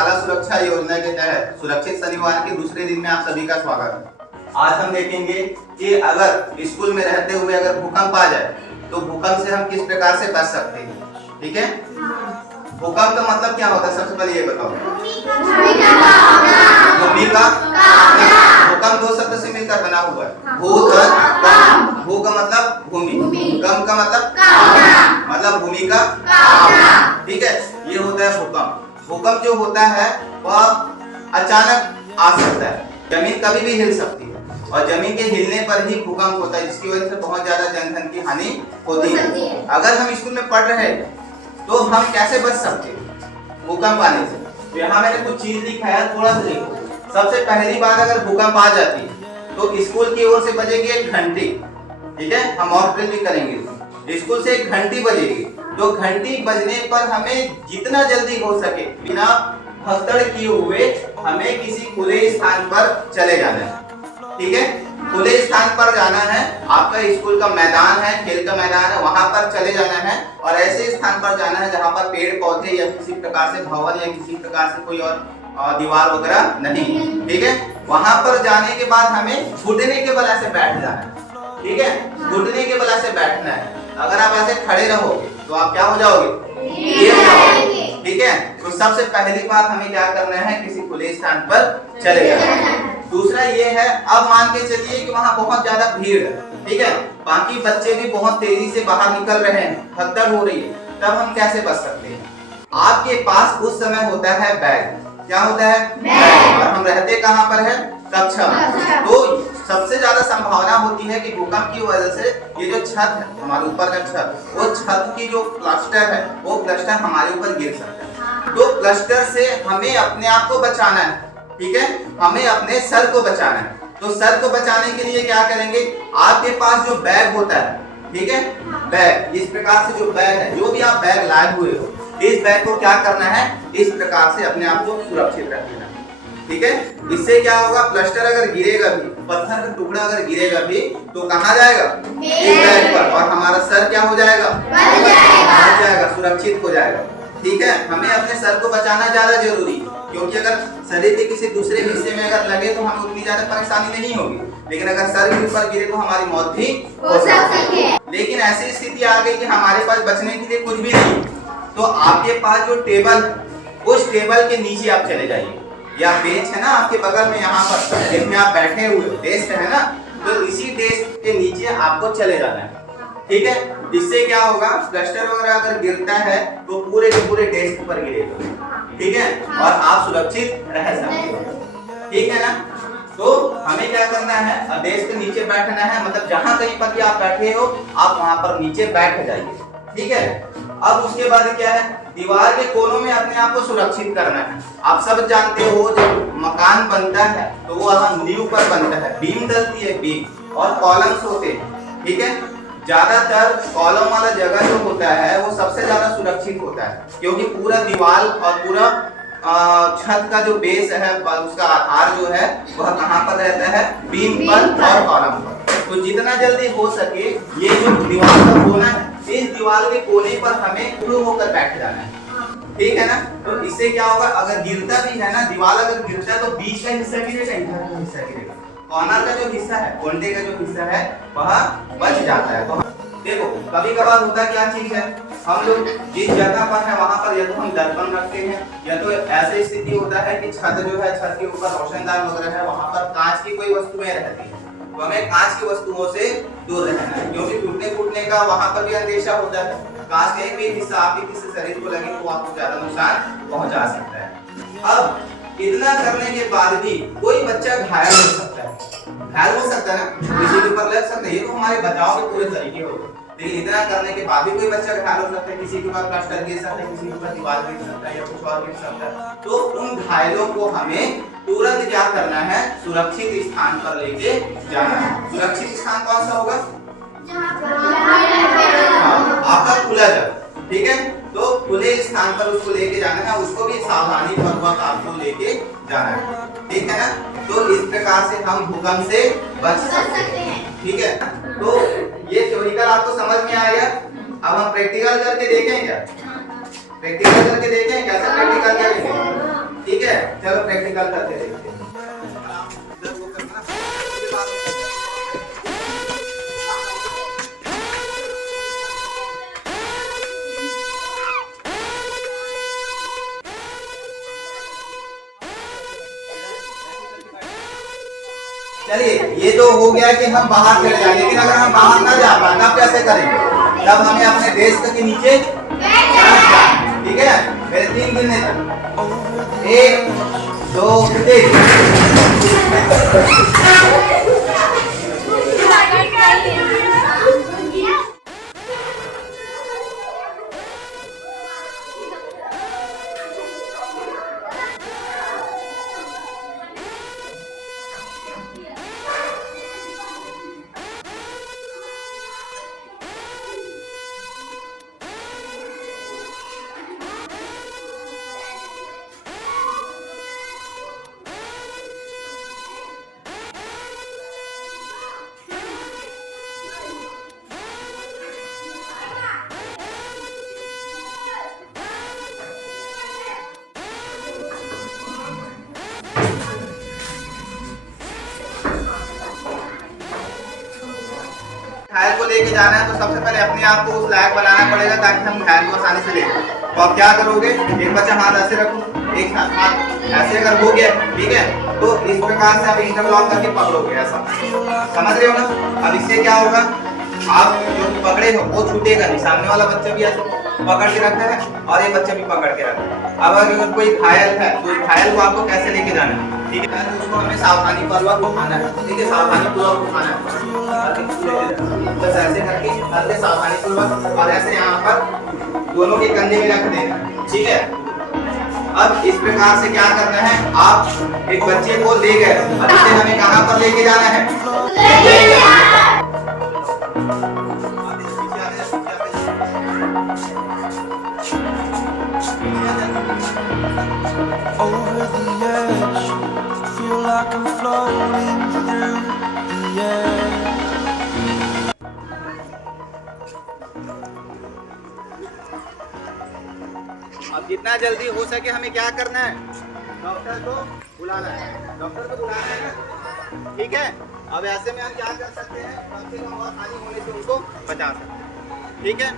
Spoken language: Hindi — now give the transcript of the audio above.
शाला सुरक्षा योजना के तहत सुरक्षित शनिवार के दूसरे दिन में आप सभी का स्वागत है। आज हम देखेंगे कि अगर स्कूल में रहते हुए अगर भूकंप आ जाए तो भूकंप से हम किस प्रकार से बच सकते हैं। ठीक है, भूकंप का मतलब क्या होता है, सबसे पहले ये बताओ। भूमि का, भूकंप दो शब्द से मिलकर बना हुआ है। भू और कम। भू का मतलब भूमि, कम का मतलब भूमि का। ठीक है, ये होता है भूकंप। भूकंप जो होता है वह अचानक आ सकता है, जमीन कभी भी हिल सकती है और जमीन के हिलने पर ही भूकंप होता है, जिसकी वजह से बहुत ज्यादा जनधन की हानि होती है। अगर हम स्कूल में पढ़ रहे हैं तो हम कैसे बच सकते हैं भूकंप आने से। तो यहाँ मैंने कुछ चीज लिखा है, थोड़ा सा देखो। सबसे पहली बात, अगर भूकंप आ जाती है तो स्कूल की ओर से बजेगी एक घंटी। ठीक है, हम और ड्रिल भी करेंगे। स्कूल से एक घंटी बजेगी, तो घंटी बजने पर हमें जितना जल्दी हो सके बिना भगदड़ किए हुए हमें किसी खुले स्थान पर चले जाना है। ठीक है, खुले स्थान पर जाना है। आपका स्कूल का मैदान है, खेल का मैदान है, वहां पर चले जाना है और ऐसे स्थान पर जाना है जहां पर पेड़ पौधे या किसी प्रकार से भवन या किसी प्रकार से कोई और दीवार वगैरह नहीं। ठीक है, वहां पर जाने के बाद हमें घुटने के बल ऐसे बैठ जाना है। ठीक है, घुटने के बल ऐसे बैठना है। अगर आप ऐसे खड़े रहोगे तो आप क्या हो जाओगे, गिर जाओगे। ठीक है, तो सबसे पहली बात हमें क्या करना है, किसी खुले स्थान पर चले जाना है। दूसरा ये है, अब मान के चलिए कि वहाँ बहुत ज्यादा भीड़ है। ठीक है, बाकी बच्चे भी बहुत तेजी से बाहर निकल रहे हैं, भगदड़ हो रही है, तब हम कैसे बच सकते हैं। आपके पास उस समय होता है बैग। क्या होता है, बैग। और हम रहते कहाँ पर है, कक्षा में। तो सबसे ज्यादा संभावना होती है कि भूकंप की वजह से ये जो छत है, हमारे ऊपर का छत, वो छत की जो प्लास्टर है वो प्लास्टर हमारे ऊपर गिर सकता है। तो प्लास्टर से हमें अपने आप को बचाना है। ठीक है, हमें अपने सर को बचाना है। तो सर को बचाने के लिए क्या करेंगे, आपके पास जो बैग होता है, ठीक है, बैग इस प्रकार से जो बैग है, जो भी आप बैग लाए हुए हो, इस बैग को क्या करना है, इस प्रकार से अपने आप को सुरक्षित रख लेना। ठीक है, इससे क्या होगा, प्लास्टर अगर गिरेगा भी, पत्थर का टुकड़ा अगर गिरेगा भी तो कहाँ जाएगा, इस बैग पर, और हमारा सर क्या हो जाएगा, बच जाएगा, सुरक्षित हो जाएगा। ठीक है, हमें अपने सर को बचाना ज्यादा जरूरी है, क्योंकि अगर शरीर के किसी दूसरे हिस्से में अगर लगे तो हमें उतनी ज्यादा परेशानी नहीं होगी, लेकिन अगर सर के ऊपर गिरे तो हमारी मौत भी हो सकती है। लेकिन ऐसी स्थिति आ गई कि हमारे पास बचने के लिए कुछ भी नहीं, तो आपके पास जो टेबल है, उस टेबल के नीचे आप चले जाइए, या बेंच है ना आपके बगल में, यहाँ पर जिसमें आप बैठे हुए हो, डेस्क है ना, तो इसी डेस्क के नीचे आपको चले जाना है। ठीक है, इससे क्या होगा, प्लास्टर वगैरह अगर गिरता है तो पूरे के पूरे डेस्क पर गिरेगा। ठीक है, और आप सुरक्षित रह सकते हो। ठीक है ना, तो हमें क्या करना है, डेस्क के नीचे बैठना है, मतलब जहां कहीं पर भी आप बैठे हो आप वहां पर नीचे बैठ जाइए। ठीक है, अब उसके बाद क्या है, दीवार के कोनों में अपने आप को सुरक्षित करना है। आप सब जानते हो जब मकान बनता है तो वो नींव पर बनता है, बीम डलती है, बीम और कॉलम्स होते हैं। ठीक है, ज्यादातर कॉलम वाला जगह जो होता है वो सबसे ज्यादा सुरक्षित होता है, क्योंकि पूरा दीवार और पूरा छत का जो बेस है, उसका आधार जो है वह कहाँ पर रहता है, बीम पर और कॉलम पर। तो जितना जल्दी हो सके ये जो दीवार का कोना है, इस दीवार के कोने पर हमें उल्लू होकर बैठ जाना है। ठीक है ना, तो इससे क्या होगा, अगर गिरता भी है ना, दीवार अगर गिरता है तो बीच का हिस्सा गिरेगा, इधर का हिस्सा गिरेगा, कॉर्नर का जो हिस्सा है, कोने का जो हिस्सा है वह बच जाता है। तो देखो कभी कभार होता क्या चीज है, हम लोग जिस जगह पर है वहां पर या तो हम दर्पण रखते हैं, या तो ऐसी स्थिति होता है कि छत जो है, छत के ऊपर रोशनदान वगैरह है, वहां पर कांच की कोई वस्तुएं रहती है, तो हमें कांच की वस्तुओं से दूर रहना है, क्योंकि टूटने फूटने का वहां पर भी अंदेशा होता है। कांच का एक भी हिस्सा आपके किसी शरीर को लगे तो आपको ज्यादा नुकसान पहुंचा सकता है। अब इतना करने के बाद भी कोई बच्चा घायल हो सकता है, घायल हो सकता है ना, किसी के ऊपर लग सकता है, ये तो हमारे बचाव के पूरे तरीके हो गए। लेकिन इतना करने के बाद भी कोई बच्चा घायल हो सकता है, किसी के ऊपर प्लास्टर गिर सकता है, किसी के ऊपर दीवार गिर सकता है या कुछ और गिर सकता है, तो उन घायलों को हमें तुरंत क्या करना है, सुरक्षित स्थान पर लेके जाना है। सुरक्षित स्थान कौन सा होगा, आपका खुला जगह। ठीक है, तो खुले स्थान पर उसको लेके जाना है, उसको भी सावधानी पूर्वक आपको लेके जाना है। ठीक है ना, तो इस प्रकार से हम भूकंप से बच सकते हैं। ठीक है, तो ये थ्योरिकल आपको समझ में आ गया। अब हम प्रैक्टिकल करके देखें क्या, प्रैक्टिकल करके देखें, कैसे प्रैक्टिकल करेंगे। ठीक है, चलो प्रैक्टिकल करते देखते हैं। चलिए, ये तो हो गया कि हम बाहर चले जाए, लेकिन अगर हम बाहर ना जा पाए तब कैसे करेंगे? तब हमें अपने डेस्क के नीचे, ठीक है, मेरे 3 गिनने तक, 1 2 3। फाइल को लेके जाना है तो सबसे पहले अपने आप को उस लायक बनाना पड़ेगा ताकि हम फाइल को आसानी से ले लें। तो आप क्या करोगे, एक बच्चा हाथ ऐसे रखो, एक हाथ ऐसे अगर हो गया, ठीक है, तो इस प्रकार से आप इंटरलॉक करके पकड़ोगे, ऐसा समझ रहे हो ना। अब इससे क्या होगा, आप जो पकड़े हो वो छूटेगा नहीं, सामने वाला बच्चा भी ऐसे पकड़ के रखता है और ये बच्चा भी पकड़ के रखता है। अब अगर कोई घायल है तो घायल को आपको कैसे लेके जाना है, ठीक है, तो उसको हमें सावधानी पूर्वक उठाना है, ठीक है, सावधानी पूर्वक उठाना है, बस ऐसे करके हल्के सावधानी पूर्वक, और ऐसे यहाँ पर दोनों के कंधे में रख देना, ठीक है। अब इस प्रकार से क्या करना है, आप एक बच्चे को ले गए, अब इसे हमें कहाँ पर लेके जाना है, over the edge, feel like I'm floating through the air. अब जितना जल्दी हो सके हमें क्या करना है, डॉक्टर को बुलाना है, डॉक्टर को बुलाना है ना, ठीक है। अब ऐसे में हम क्या कर सकते हैं, कम से कम और हानि होने से उनको बचा सकते हैं, ठीक है।